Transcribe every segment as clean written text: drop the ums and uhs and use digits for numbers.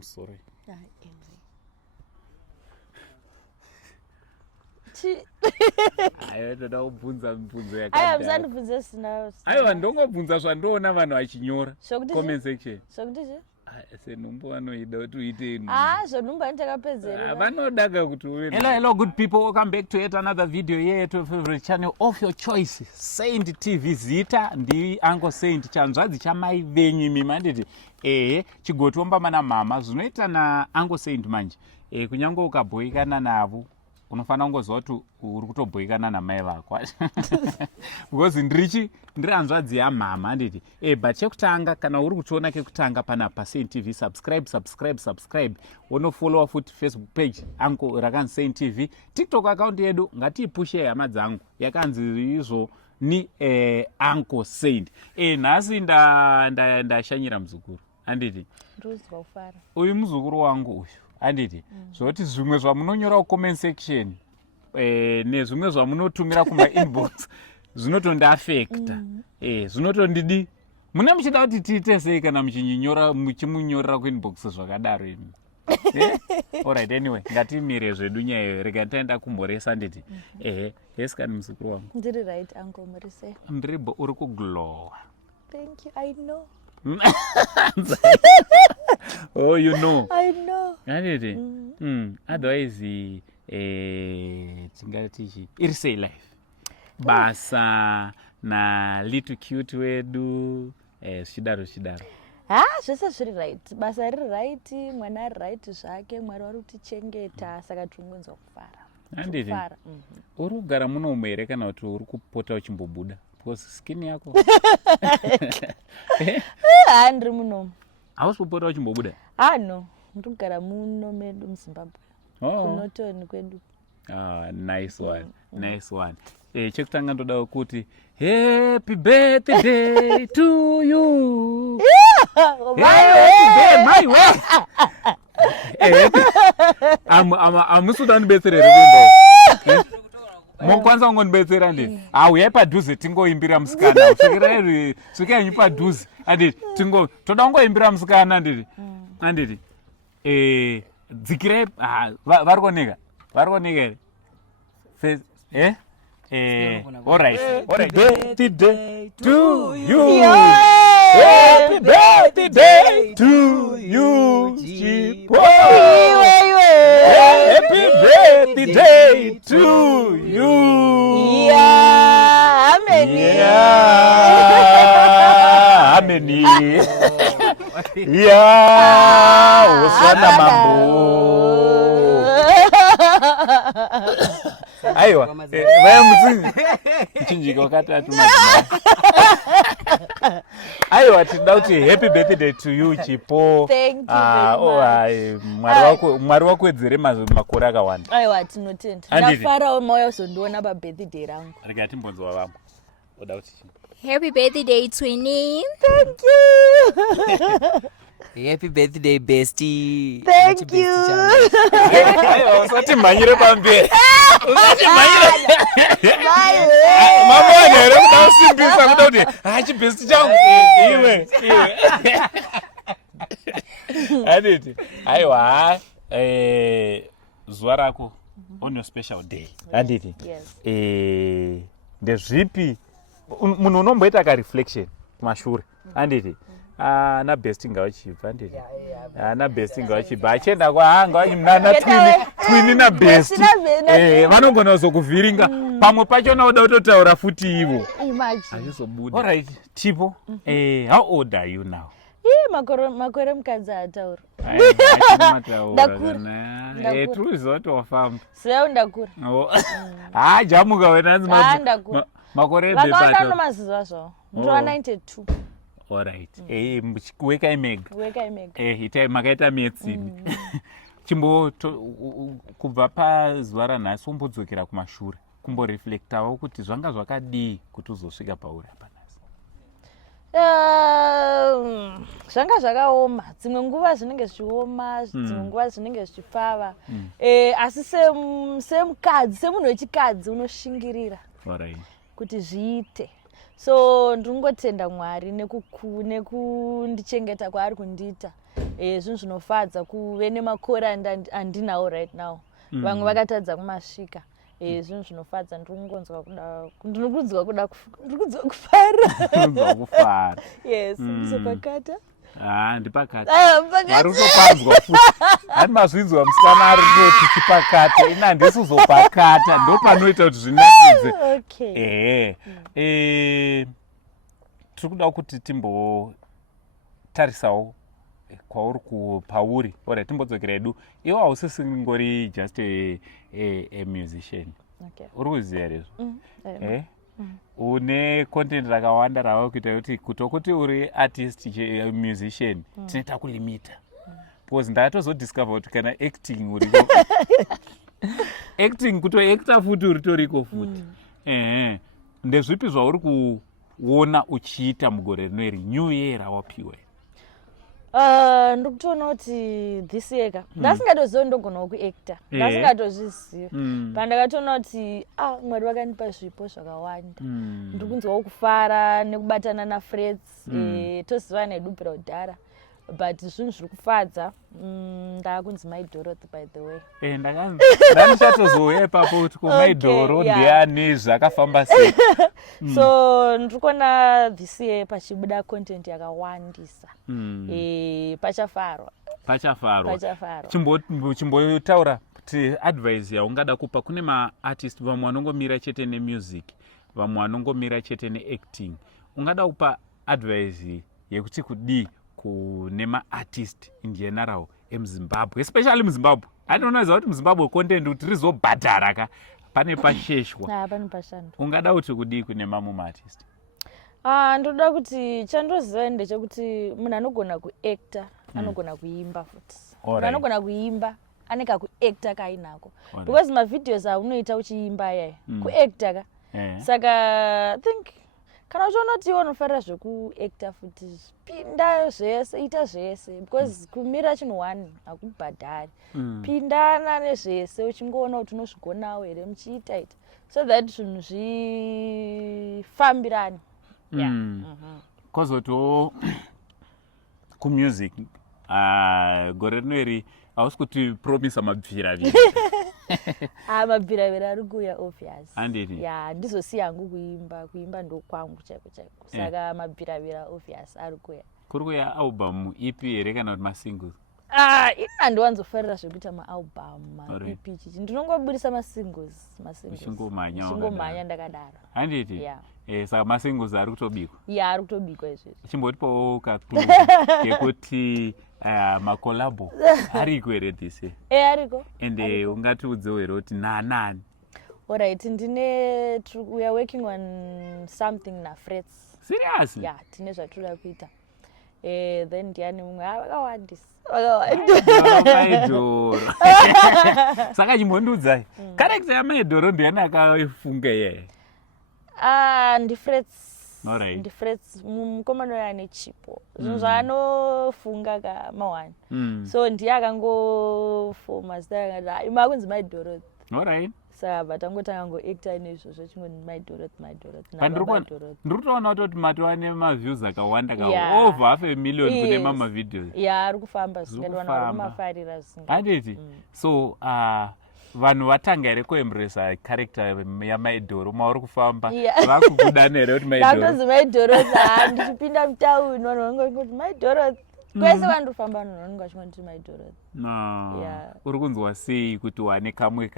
I'm sorry. Toda kubvunza mibvunzo yakadaro. Aiwa ndongobvunza zvandoona vanhu vachinyora comment section. Senhumbu vanoida kuti uite zvonhumbu anditakapedzera. Vanodaga kuti uve. Hello good people, welcome back to yet another video here at your favorite channel of your choice, Saint TV. Zita ndi Uncle Saint, chanzvadzi chamai venyu imi manditi chigotomba mana mama zvinoita na Uncle Saint manje. Kunyange ukabhoikana navo unofanira kungoziva kuti uri kutobhoikana namai vako because ndiri hanzvadzi yamama handiti. But chekutanga, kana uri kuchiona kekutanga panapa Saint TV, subscribe wonofollowa futi Facebook page angu rakanzi Saint TV. TikTok account yedu ngatiipushe hama dzangu yakanzi izvo ni Uncle Saint. Nhasi ndashanyira muzukuru handiti. Uyu muzukuru wangu uyu handiti. Zvoti zvimwe zvamunonyora comment section nezvimwe zvamunotumira kuma inbox zvinotondiafecta. Zvinotondidi. Mune muchida kuti tiite sei kana muchimunyorera kuinbox zvakadaro imi? Alright, anyway, ngatimire zvedu nyayo, rega taenda kumhoresa nditi. Yes kani muzukuru wangu. Ndiri right uncle, muri sei? Ndiribo uri kuglowa. Thank you, I know. Oh, you know. I know. Handiti. Otherwise tingati iri sei life. Basa na little cute wedu zvichidaro. Zvese zviri right. Basa riri right, mwana ari right zvake, Mwari vari kutichengeta, saka tiringonzwa kufara. Handiti. Uri kugara muno here kana kuti uri kupota uchimbobuda? Because skin yako. Ndiri muno. Hausi kupota uchimbobuda? No. Ndiri kugara muno medu muZimbabwe. Kunotoni kwedu. Nice one. Chekutanga ndoda kuti happy birthday to you. My way. Amusudani betserere kumba. Mokwanza ungonibetsera ndini. Uyai padhuze tingoimbira musikana. Svikira nyi padhuze. Anditi toda kungoimbira musikana nditi. Anditi. Dzikire vari kuoneka face alright. Birthday to you. Happy birthday to you. Happy birthday to you. Amen. Uswana mambo. Aiwa, vaya mutsingi mchinjika wakatatu mazima. Aiwa, tinoda kuti happy birthday to you Chipo. Thank you very much. Mwari wakuwedzere makore akawanda. Aiwa, tinotenda. Ndafarawo mauya kuzondiona pabirthday rangu. Rega timbonzwa vamwe. Oda kuti happy birthday twinning. Thank you. Happy birthday bestie. Thank you. Aiwa, usati manyire pamberi. Mama wanere kuda kusimbisa kuda kuti chibesti changu iwe. Handiti. Aiwa, zuva rako on your special day. Handiti. Yes. Ndezvipi munhu unomboita ka reflection kumashure. Handiti. Na best ngawachibva nditi. Na best ngawachibva achenda kwahanga wachimnana twini na best. Vanogona kuzokuvhiringa pamwe pachona uda kutotaura futi ivo. Azvizobuda. Alright, Chipo. How old are you now? Makore mukadzi ataura. Ndakura. Tulizoto wafamba. Sio ndakura. Jamuka wenanzi makore bepata. Vakawanda nomaziva zvawo. Ndova 92. Alright. Weka imega. Itai makaita metsini. Chimbo kubva pazuva ranhasi umbodzokera kumashure. Kumboreflectawo kuti zvanga zvakadii kuti uzosvika pauri apa nhasi. Zvanga zvakaoma. Dzimwe nguva zvinenge zvichioma, dzimwe nguva zvinenge zvichipfava. Asi semukadzi, semunhu wechikadzi unoshingirira. Alright. Kuti zviite. So ndingotenda Mwari nekundichengeta kwaari kundiita. zvinhu zvinofadza kuve nemakora andinawo right now vamwe vakatadza kumasvika zvinhu zvinofadza ndinokurudzirwa kufara yes ndizopakata ndipakati vari kutopanzwa futi ani mazvinzwa musikana ari tichipakata ina handisizopakata ndo panoita kuti zvinakidze tiri kuda kuti timbotarisawo kwauri pauri ora timbodzokera edu iwo hausisingori just a musician uri kuziva rezvo une content rakawanda rava kuita kuti kutokuti uri artist musician tinoita kulimita because ndakatozodiscover kuti kana acting uriko acting kutoacta futi uritoriko futi ndezvipi zvauri kuona uchiita mugore rinoiri new year rawapiwa ndikutoona kuti this year ndasingatoziva ndogonawo kuacta ndasingatozviziva pandakatoona kuti mwari vakandipa zvipo zvakawanda ndiri kunzwawo kufara nekubatana nafreds toziva nedubhira kudhara but zvinhu zviri kufadza ndakunzi maidhorothy by the way ndanichatozouya ipapo kuti kumaidhoro ndiani zvakafamba sei so ndiri kuona this year pachibuda content yakawandisa pachafarwa chimbotaura kuti advice yaungada kupa kune maartist vamwe vanongomira chete nemusic vamwe vanongomira chete neacting ungada kupa advice yekuti kudii kune maartist in general emuzimbabwe especially muzimbabwe andinoziva kuti muzimbabwe content kuti rizobhadhara ka pane pasheshwa ungada kuti kudii kune mamwe maartist ndoda kuti chandoziva ndechekuti munhu anogona kuacta anogona kuimba futi munhu anogona kuimba ane kakuacta kainako because mavhideos aunoita uchiimba yaya kuacta ka saka I think kana uchiona kuti iwe unofarira zvekuacta futi pinda zvese ita zvese because kumira chinhu one hakubhadhari pindana nezvese uchingoona kuti unozvigonawo here muchiita ita so that zvinhu zvifambirane kozotiwo kumusic gore rinoiri hausi kuti promisa mabviravira mabviravira ari kuuya obvious andini ndizosiya hangu kuimba ndokwangu chaiko chaiko saka mabviravira obvious ari kuuya kuri kuya album ipi here kana kuti masingles ini handiwanzofarira zvekuita maalbum maep chichi ndinongobudisa masingles chingomhanya ndakadaro handiti saka masingles ari kutobikwa ari kutobikwa izvezvi chimbotipawo kaklu kekuti makolabo ariko here dhise ariko ende ungatiudzewo here kuti naanani alright we are working on something nafreds seriously tine zvatinoda kuita then ndiani mumwe vakawandisa maidhoro saka chimbondiudzai karakta yamaidhoro ndiani akafunga yeye ndifreds mukomana uyo ane chipo zvinhu zvaanofunga kamawani so ndiye akangofoma zita akati makunzi maidhoro saka but angotanga ngoacta nezvozvo chingoni maidhorothy ndiri kutoona kuti matova nemaviews akawanda over half a million kune mamavideos ari kufamba zvingadwana vari kumafarira handiti so vanhu vatanga here kuembresa character yamaidhoro mauri kufamba vakukuda here kuti maidhoro maidhorothy ndichipinda mutauni vanhu vangoti maidhorothy kwese vandofamba vanhu vanonga vachingoti maidhorothy uri kunzwa sei kuti wane kamwe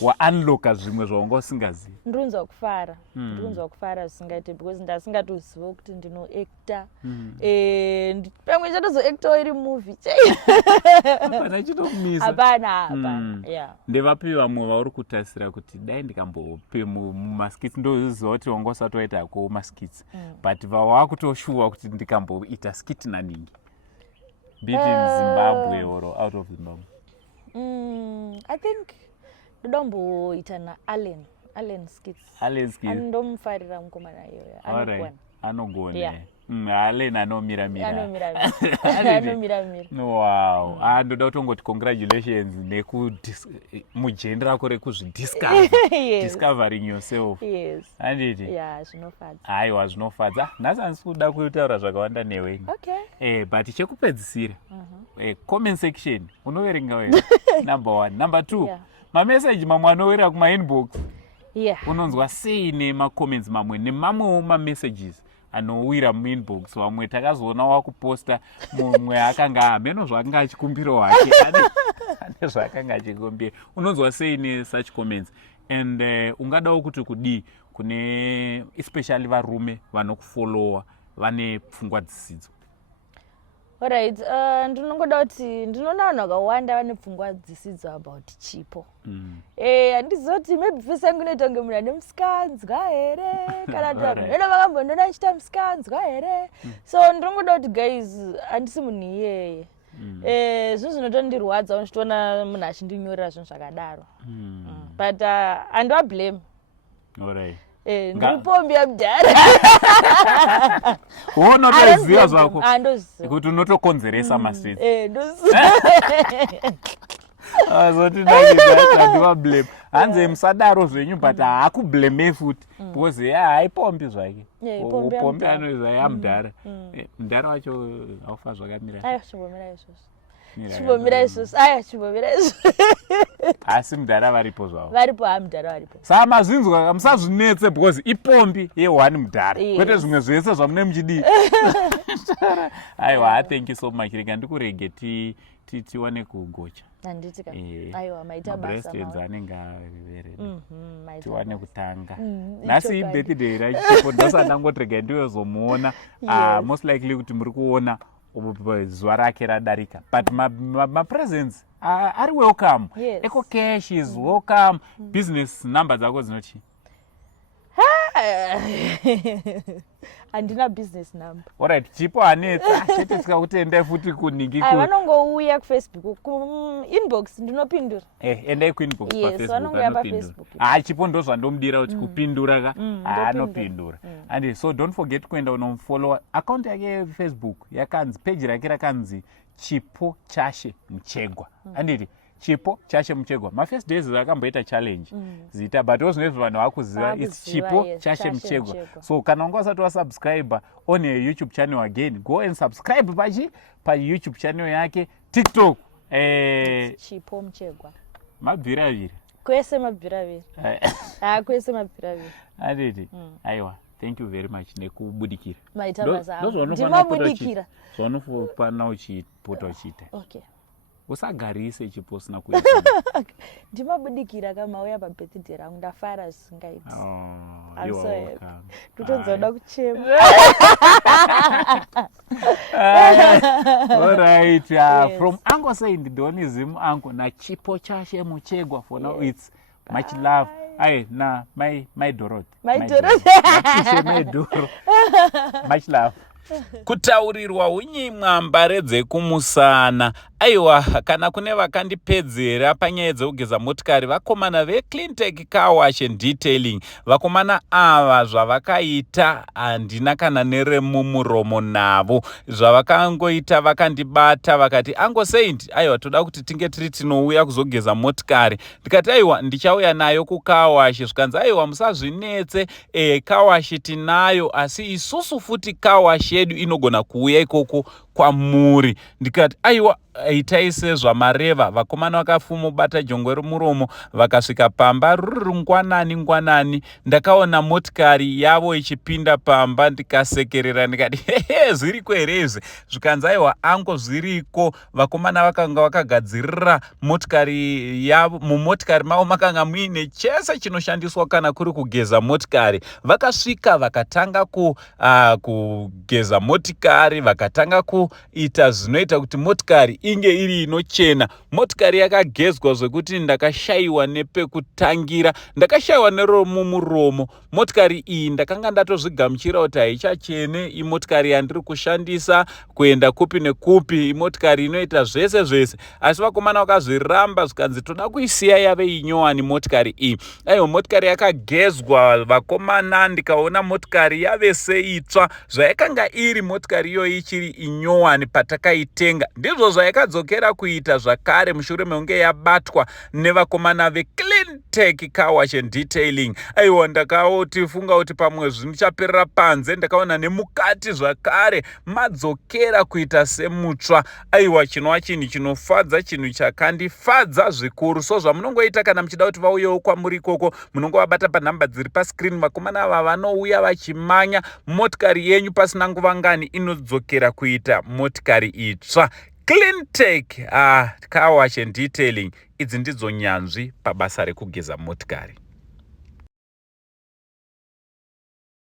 waunlocka zvimwe zvaunga usingazivi ndirinzwa kufara zvisingaite because ndasingatoziva kuti ndinoacta pamwe chatozoactawo iri movie hapana chitokumisa hapana ndevapi vamwe vauri kutasira kuti dai ndikambope mumaskits ndoziziva kuti wanga usati waitako maskits but vawakutoshuwa kuti ndikamboita skit naningi be it in Zimbabwe or out of Zimbabwe? I think ndomboita naAllen skits. Andomfarira mukomana iyoyo. Anogona. Allen anomira. Wow. Ndoda kutongoti congratulations mujenda rako rekuzvidiscover. Discovering yourself. Yes. Handiti? Yeah, zvinofadza. Aiwa zvinofadza. Nhasi handisi kuda kutaura zvakawanda newe. Okay. But chekupedzisira. comment section unoverenga wewe number 1. Number 2 mamessage mamwe anowera kuma-inbox unonzwa sei nemacomments mamwe nemamwewo mamessages anowira muinbox. Vamwe takazoona wakuposta mumwe akanga hameno zvaakanga achikumbira wake ane zvaakanga achikumbira. Unonzwa sei nesuch comments and ungadawo kuti kudii kune especially varume vanokufollowa vane pfungwa dzisidzo? Alright, ndinongoda kuti ndinoona vanhu vakawanda vane pfungwa dzisidzo about chipo. Handizoti maybe first yangu inoita kunge munhu ane musikanzwa here kana kuti vanhu ena vakambondoona achita musikanzwa here. So ndinongoda kuti guys handisi munhu iyeye. Zvinhu zvinotondirwadza unochitoona munhu achindinyurira zvinhu zvakadaro. But handivablame. Alright. Ndipombi yamudhara. Unotoziva zvako kuti unotokonzeresa maswitsi. Zoti ndakizati handivablame. Hanze musadaro zvenyu but hakublame futi because haipombi zvake. Upombi anoziva yamudhara. Mudhara wacho haufa zvakamira. Chimbomira izvozvo. Chimbomira izvozvo. Asi mudhara varipo zvavo. Varipo hamudhara varipo. Saka mazvinzwa musazvinetse because ipombi ye1 mudhara. Kwete zvimwe zvese zvamune muchidii. Aiwa, thank you so much. Rega ndikurege tiwane kugocha. Nanditika. Aiwa, maita basa. Breast anenge averere. Tiwane kutanga. Nasi birthday rachipo ndosandangotrega ndiyozomuona. Most likely kuti muri kuona zuva rake radarika. But my presence are welcome. Yes. Eco Cash is welcome. Business number dzako dzinoti? Handina business number. Alright, chipo hanetsa chete tikakutendai futi kuningi vanongouya kufacebook inbox ndinopindura. Endai kuinbox yes, vanongouya pafacebook. Chipo ndo zvandomudira kuti kupindura ka anopindura. And so don't forget kuenda unomfollow account yake Facebook yakanzi page rake rakanzi Chipo Chashe Muchegwa. Anditi Chipo Chashe Muchegwa. My first days akamboita challenge zita but ozvinezvo vanhu vakuziva it's Chipo Chashe Muchegwa. So kana unga usati wasubscribe on a YouTube channel again, go and subscribe pa YouTube channel yake. TikTok Chipo Muchegwa. Mabviraviri. Kwese mabviraviri. Kwese mabviraviri. Anditi aiwa. Thank you very much nekubudikira. Maita basa. Ndimabudikira. Zvanofana uchipota uchita. Okay. Usagarise chipo sina kuita. Ndimabudikira kamauya pabirthday rangu ndafara zvisingaiti. You are welcome. Totozoda kuchema. Alright, from Ango saying Donism Ango na Chipo Chashe Muchegwa for now it's much love. Na my Dorothy. My Dorothy. My Dorothy. Much love. Kutaurirwa unyimwa mbare dzekumusana. Aiwa, kana kune vakandipedzera panyaya dzekugeza motikari vakomana veCleantech Car Wash and Detailing. Vakomana ava zvavakaita handina kana neremumuromo navo. Zvavakangoita vakandibata vakati Ango Saint, aiwa toda kuti tinge tiri tinouya kuzogeza motikari. Ndikati aiwa ndichauya nayo kuCar Wash. Zvikanzi aiwa musazvinetse, Car Wash tinayo asi isusu futi Car Wash yedu inogona kuuya ikoko kwamuri. Ndikati aiwa itai sezvamareva. Vakomana vakafuma bata jongwe romuromo vakasvika pamba ruri ngwanani ndakaona motikari yavo ichipinda pamba ndikasekerera ndikati zviriko here izvi. Zvikanzi aiwa Ango zviriko. Vakomana vakanga vakagadzirira motikari yavo. Mumotikari mavo makanga muine chese chinoshandiswa kana kuri kugeza motikari. Vakasvika vakatanga kugeza motikari, vakatanga kuita zvinoita kuti motikari inge iri inochena. Motikari yakagezwa zvekuti ndakashayiwa nepekutangira, ndakashayiwa neromumuromo. Motikari iyi ndakanga ndatozvigamuchira kuti haichachene. Imotikari yandiri kushandisa kuenda kupi nekupi, imotikari inoita zvese. Asi vakomana vakazviramba zvikanzi toda kuisiya yave inyowani motikari iyi. Aiwa motikari yakagezwa vakomana, ndikaona motikari yave seitsva zvayakanga iri motikari iyoyi ichiri inyowani. 1 patakaitenga. Ndizvo zvayakadzokera kuita zvakare mushure mekunge yabatwa nevakomana veClean Tech Car Wash and Detailing. Aiwa, ndakatifunga kuti pamwe zvichaperera panze, ndakaona nemukati zvakare madzokera kuita semutsva. Aiwa, chinova chinhu chinofadza, chinhu chakandifadza zvikuru. So zvamunongoita kana muchida kuti vauyewo kwamuri ikoko, munongovabata panhamba dziri paskrini. Vakomana ava vanouya vachimanya motikari yenyu pasina nguva ngani, inodzokera kuita motikari itsva. Clean Tech Car Wash and Detailing, idzi ndidzo nyanzvi pabasa rekugeza motikari.